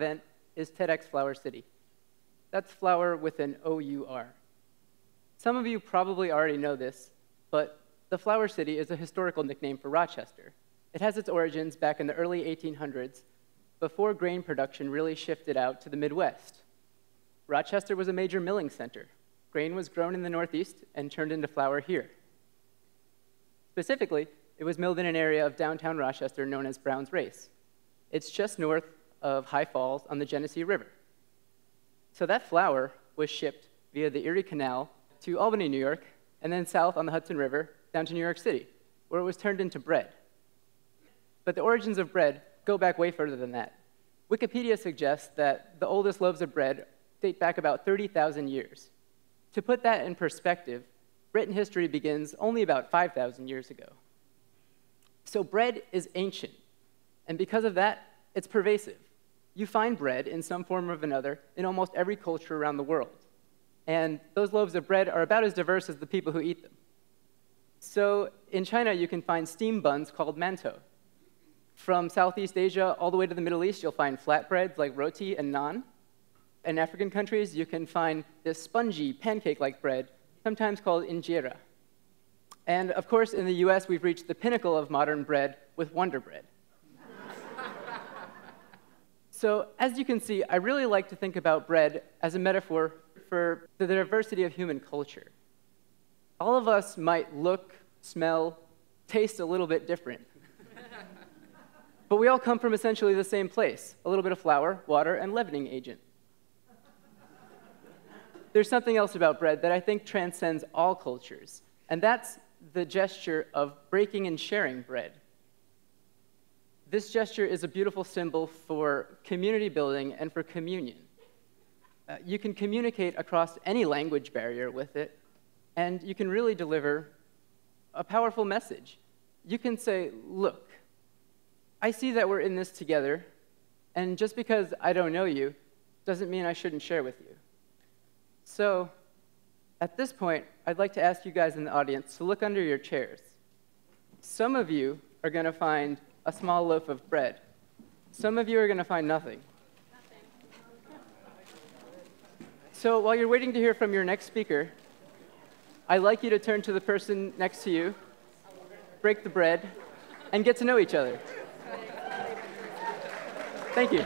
event is TEDxFlourCity. That's flower with an O-U-R. Some of you probably already know this, but the Flower City is a historical nickname for Rochester. It has its origins back in the early 1800s, before grain production really shifted out to the Midwest. Rochester was a major milling center. Grain was grown in the Northeast and turned into flour here. Specifically, it was milled in an area of downtown Rochester known as Brown's Race. It's just north of High Falls on the Genesee River. So that flour was shipped via the Erie Canal to Albany, New York, and then south on the Hudson River down to New York City, where it was turned into bread. But the origins of bread go back way further than that. Wikipedia suggests that the oldest loaves of bread date back about 30,000 years. To put that in perspective, written history begins only about 5,000 years ago. So bread is ancient, and because of that, it's pervasive. You find bread in some form or another in almost every culture around the world. And those loaves of bread are about as diverse as the people who eat them. So in China, you can find steam buns called mantou. From Southeast Asia all the way to the Middle East, you'll find flatbreads like roti and naan. In African countries, you can find this spongy, pancake-like bread, sometimes called injera. And of course, in the US, we've reached the pinnacle of modern bread with Wonder Bread. So as you can see, I really like to think about bread as a metaphor for the diversity of human culture. All of us might look, smell, taste a little bit different. But we all come from essentially the same place, a little bit of flour, water, and leavening agent. There's something else about bread that I think transcends all cultures, and that's the gesture of breaking and sharing bread. This gesture is a beautiful symbol for community building and for communion. You can communicate across any language barrier with it, and you can really deliver a powerful message. You can say, look, I see that we're in this together, and just because I don't know you doesn't mean I shouldn't share with you. So at this point, I'd like to ask you guys in the audience to look under your chairs. Some of you are going to find a small loaf of bread. Some of you are going to find nothing. So while you're waiting to hear from your next speaker, I'd like you to turn to the person next to you, break the bread, and get to know each other. Thank you.